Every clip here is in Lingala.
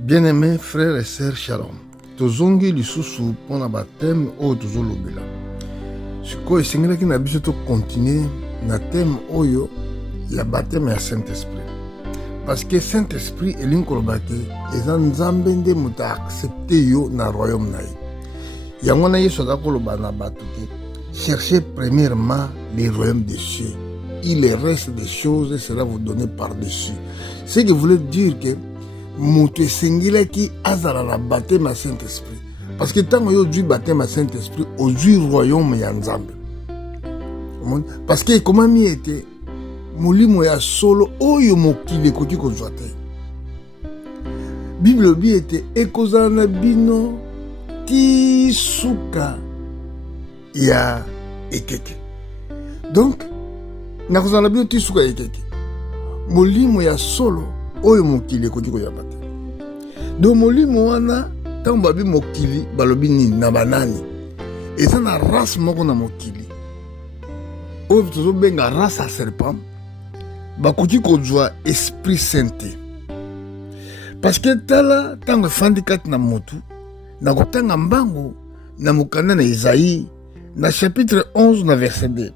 Bien-aimés frères et sœurs, shalom. Tozongi lisusu pona baptême oyo tozolobela. Sikoyo esengelaki na biso tokontinue na thème oyo ya baptême ya Saint-Esprit. Parce que Saint-Esprit elingi koloba te eza nzambe nde moto aaccepte yo na royaume na ye. Yango na Yesu azalaki koloba na bato te cherchez premièrement les royaumes des cieux. Il reste des choses sera vous donné par-dessus. Ce qui voulait dire que moto esengilaki azala na baptême ya Saint-Esprit. Parce que tant yo du baptême ya Saint-Esprit ozwi royaume ya nzambe. Parce que ekomami ete molimo ya solo oyo mokili ekoki kozwa te. Bible obi ete ekozala na bino ti suka ya ekeke. Donc nakozala na bino ti suka ya ekeke. Molimo ya solo oyo mokili ekoki koyamba te. Donc molimo wana ntango babi mokili balobi nini na banani eza na race moko na mokili oyo tozobenga race ya serpent bakoki kozwa esprit saint te. Parce que tala ntango efandi kati na motu na kotanga mbango na mokanda na Isaïe na chapitre 11 na verset 2.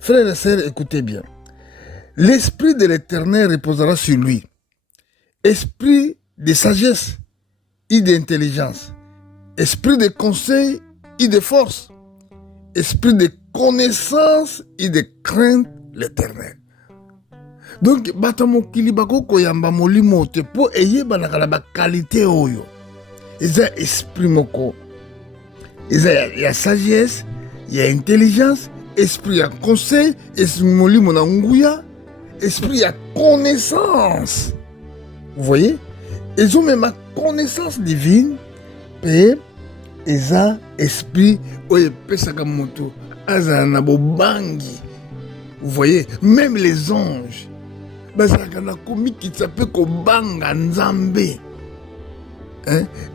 Frères et sœurs, écoutez bien. L'esprit de l'Éternel reposera sur lui. Esprit de sagesse et d'intelligence, esprit de conseil et de force, esprit de connaissance et de crainte l'Éternel. Donc bato mokili bakoko yamba molimo te po eyebanaka na bakalite oyo eza esprit moko eza ya sagesse ya intelligence, esprit ya conseil, esprit molimo na nguya, esprit ya connaissance. Vous voyez? Ils ont même ma connaissance divine et ils ont esprit oye pesaka moto azala na bobangi. Vous voyez? Même les anges bazalaka na komi kitsape kobanga nzambe.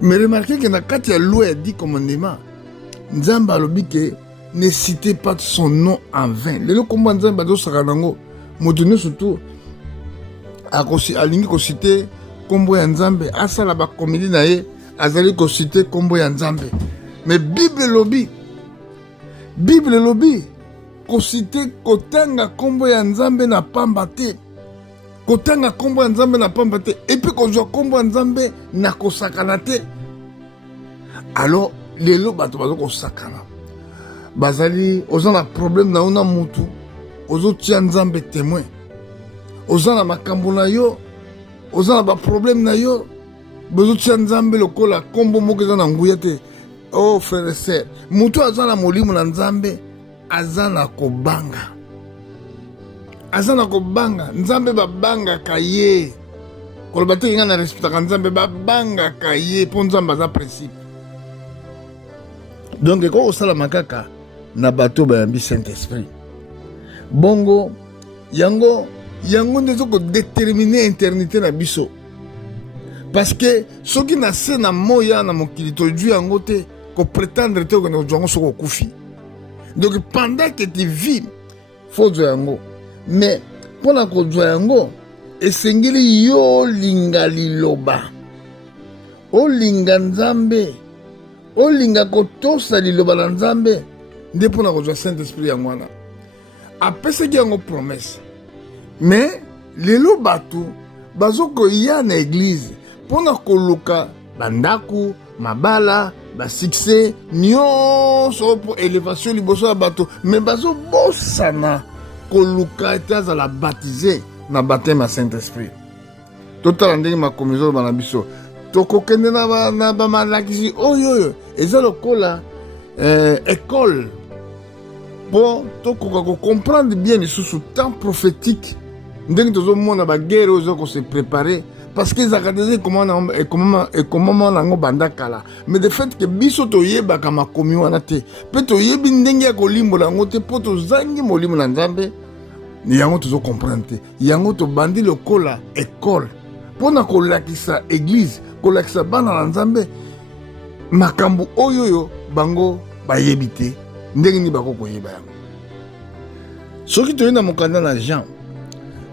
Mais remarquez que na kati ya loi ya 10 commandements nzambe alobi ke ne citez pas son nom en vain. Lelo komba nzambe azosaka nango moto nyonso tu alingi kosite kombo ya nzambe asala bakomeli na ye azali kosite kombo ya nzambe. Mais Bible lobi kosite kotanga kombo ya nzambe na pamba te. Kotanga kombo ya nzambe na pamba te epi kozwa kombo ya nzambe na kosakana te. Alors lelo bato bazo kosakana bazali oza na problème na una mutu ozotia nzambe témoin oza na makambo na yo oza na baproblème na yo bozotia nzambe lokola kombo moko eza na nguya te. Oh frère et sœur, mutu aza na molimo na nzambe aza na kobanga, aza na kobanga nzambe babangaka ye koloba te nga na respectaka nzambe babangaka ye mpo nzambe aza principe. Donc eko osala makaka na bato bayambi Saint-Esprit bongo yango nde zokodétermine éternité na biso. Parce que soki na se na moya na mokili tozwi yango te koprétendre te okende kozwa yango soki okufi. Donc pendant que tu vis faut kozwa yango, mais mpona kozwa yango esengeli yo olinga liloba, olinga nzambe, olinga kotosa liloba na nzambe nde mpona kozwa Saint-Esprit yango wana apesaki yango promesse. Mais lelo bato bazokoya na église mpona koluka bandaku mabala basuccès nyonso po élévation liboso ya bato, mais bazobosana koluka ete azala baptisé na baptême ya Saint-Esprit. Totala ndenge makomi ezoloba na biso tokokende na bamalakisi oyo eza lokola école mpo tokoka kocomprendre bien lisusu temps prophétique ndenge tozomona baguerre oyo eza kose préparer parce que ezalaka deja ekomama nango banda kala. Mais de fait ke biso toyebaka makomi wana te mpe toyebi ndenge ya kolimbola yango te mpo tozangi molimo na nzambe yango tozocomprendre te. Yango tobandi lokola école mpona kolakisa église, kolakisa bana na nzambe makambo oyo bango bayebi te ndenge nini bakokoyeba yango. Soki toyei na mokanda na Jean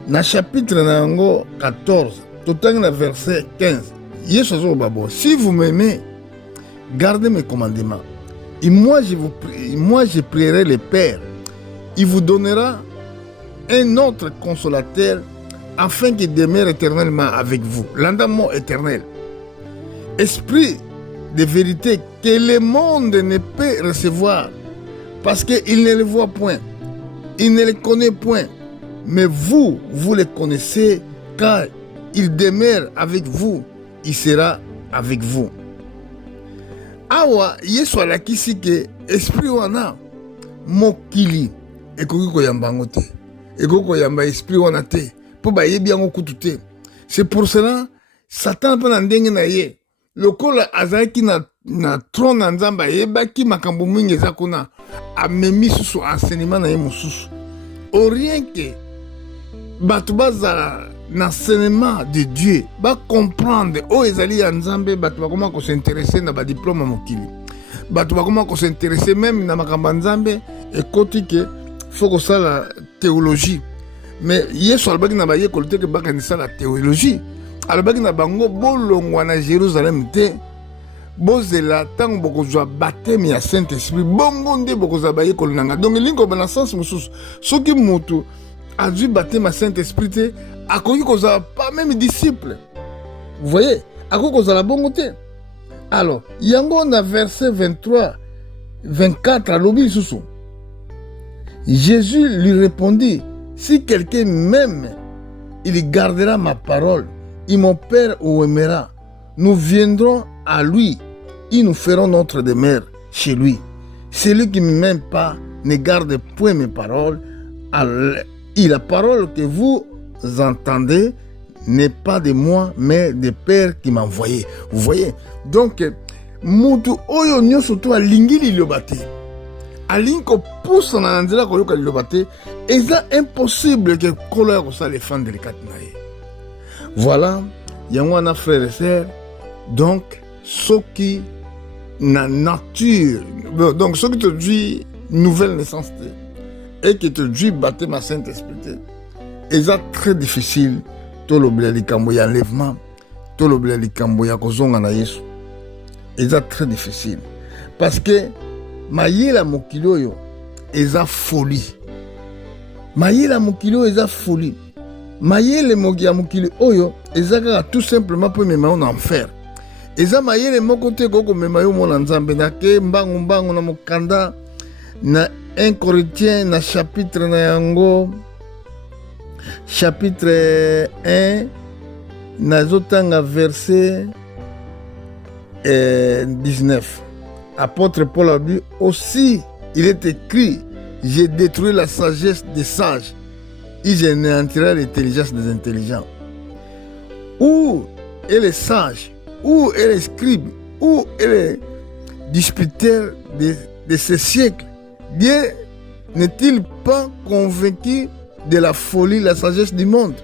na chapitre na yango 14 totangi na verset 15 Si vous m'aimez, gardez mes commandements. Et moi, je prierai le Père. Il vous donnera un autre consolateur afin qu'il demeure éternellement avec vous. L'endamment éternel. Esprit de vérité que le monde ne peut recevoir parce qu'il ne le voit point. Il ne le connaît point. Mais vous le connaissez car il demeure avec vous. Il sera avec vous. Awa, Yesu alakisi ke esprit wana mokili ekoki koyamba ngo te. Ekoki koyamba esprit wana te. Po bayebi yango kutu te. C'est pour cela Satan mpe na ndenge na ye. Lokola azalaki na trône na Nzambe ayebaki makambo mingi eza kuna amemi susu enseignement na ye mosusu. Au rien que bato bazala l'enseignement de Dieu va comprendre oh ezali ya Nzambe bato bakoma ko s'intéresser na ba diplôme mokili bato bakoma ko s'intéresser même na makambo Nzambe ekoti ke faut ko sala théologie mais Yesu alobaki na baye ko te ke bakanisa la théologie alobaki na bango bolongwa na Jérusalem te bozela tango bokozwa baptême ya Saint-Esprit bongo nde bokozwa baye ko nanga donc lingo bana sens mususu soki mutu azwi baptême ya Saint-Esprit te akoki kozala pas même disciple. Vous voyez, akoki kozala bongo te. Alors, yango na verset 23, 24 alobi lisusu. Jésus lui répondit, si quelqu'un m'aime, il gardera ma parole. Et mon Père nous aimera. Nous viendrons à lui et nous ferons notre demeure chez lui. Celui qui ne m'aime pas ne garde point mes paroles. Et la parole que vous entendez n'est pas de moi, mais du Père qui m'a envoyé. Vous voyez? Donc, mutu oyo nyoso to alingi liloba te. Alingi ko pousse na nzela ko yoka liloba te. Eza impossible que kolo ko sa le fan délicat na ye. Voilà, yango na frères et sœurs. Donc, soki na nature, donc soki te dit nouvelle naissance te, et qui te dit baptême à Saint-Esprit. Et c'est très difficile, tout l'oblet de Kamboya enlèvement, tout l'oblet de Kamboya kozonga na Yesu. Et c'est très difficile. Parce que, maïla mokilo yo, et c'est folie. Maïla mokilo, et c'est folie. Maïla mokilo yo, et c'est tout simplement pour me mettre en enfer. Et c'est maïla mokote koko me mayo mon Nzambe na ke mbangu na mokanda na 1 Corinthiens na chapitre na yango. Chapitre 1, Nazotanga verset 19. Apôtre Paul a dit aussi, il est écrit, j'ai détruit la sagesse des sages et j'ai anéantirai l'intelligence des intelligents. Où est le sage? Où est le scribe? Où est le disputeur de ce siècle? Dieu n'est-il pas convaincu de la folie, la sagesse du monde?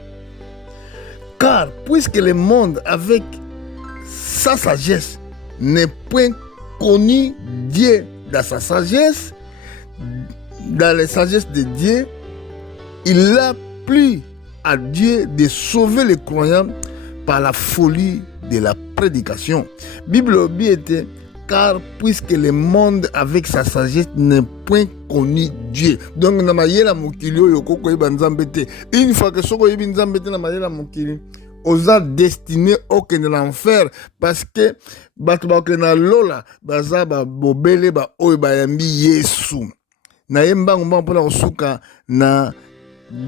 Car puisque le monde avec sa sagesse n'est point connu Dieu dans sa sagesse, dans la sagesse de Dieu, il a plu à Dieu de sauver les croyants par la folie de la prédication. Bible était car puisque le monde avec sa sagesse n'est point connu Dieu. Donc, na mayela mokili oyo koko yeba Nzambe te. Une fois que soko yebi Nzambe te na mayela mokili, oza destiné au que de l'enfer parce que bato ba na lola baza ba bobele ba oyo ba yambi Yesu. Na yemba ngomba mpona kosuka na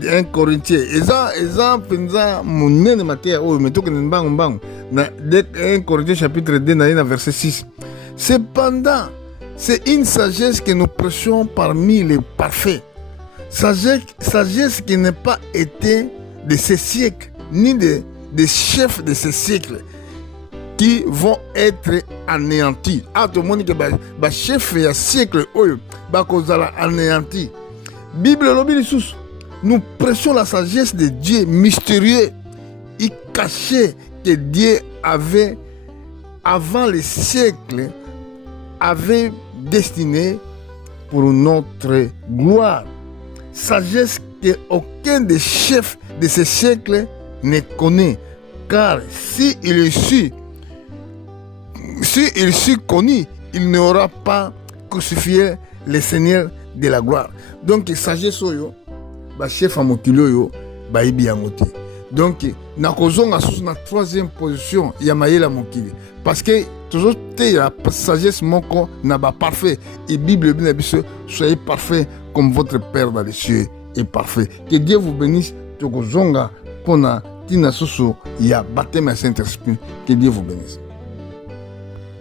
1 Corinthiens. Eza penza monene mateya oyo metoke na mbangu na 1 Corinthiens chapitre 2 na verset 6. Cependant, c'est une sagesse que nous prêchons parmi les parfaits. Sagesse qui n'est pas été de ce siècle, ni des chefs de ce siècle, qui vont être anéantis. Ah, tout le monde dit que les chefs de ce siècle, ils vont anéantis. Bible, nous prêchons la sagesse de Dieu mystérieux et caché que Dieu avait, avant les siècles, avait destiné pour notre gloire. Sagesse qu'aucun des chefs de ce siècle ne connaît. Car s'il est su, si il fut connu, il n'aura pas crucifié le Seigneur de la gloire. Donc, sagesse oyo, chef à mokili oyo, ibi yango te. Donc, nakozonga sous na troisième position, ya mayela mokili. Parce que toujours la sagesse moko n'a pas parfait. Et Bible bien dit, soyez parfait comme votre Père dans les cieux est parfait. Que Dieu vous bénisse. Tokozonga pona tina susu ya baptême à Saint-Esprit. Que Dieu vous bénisse.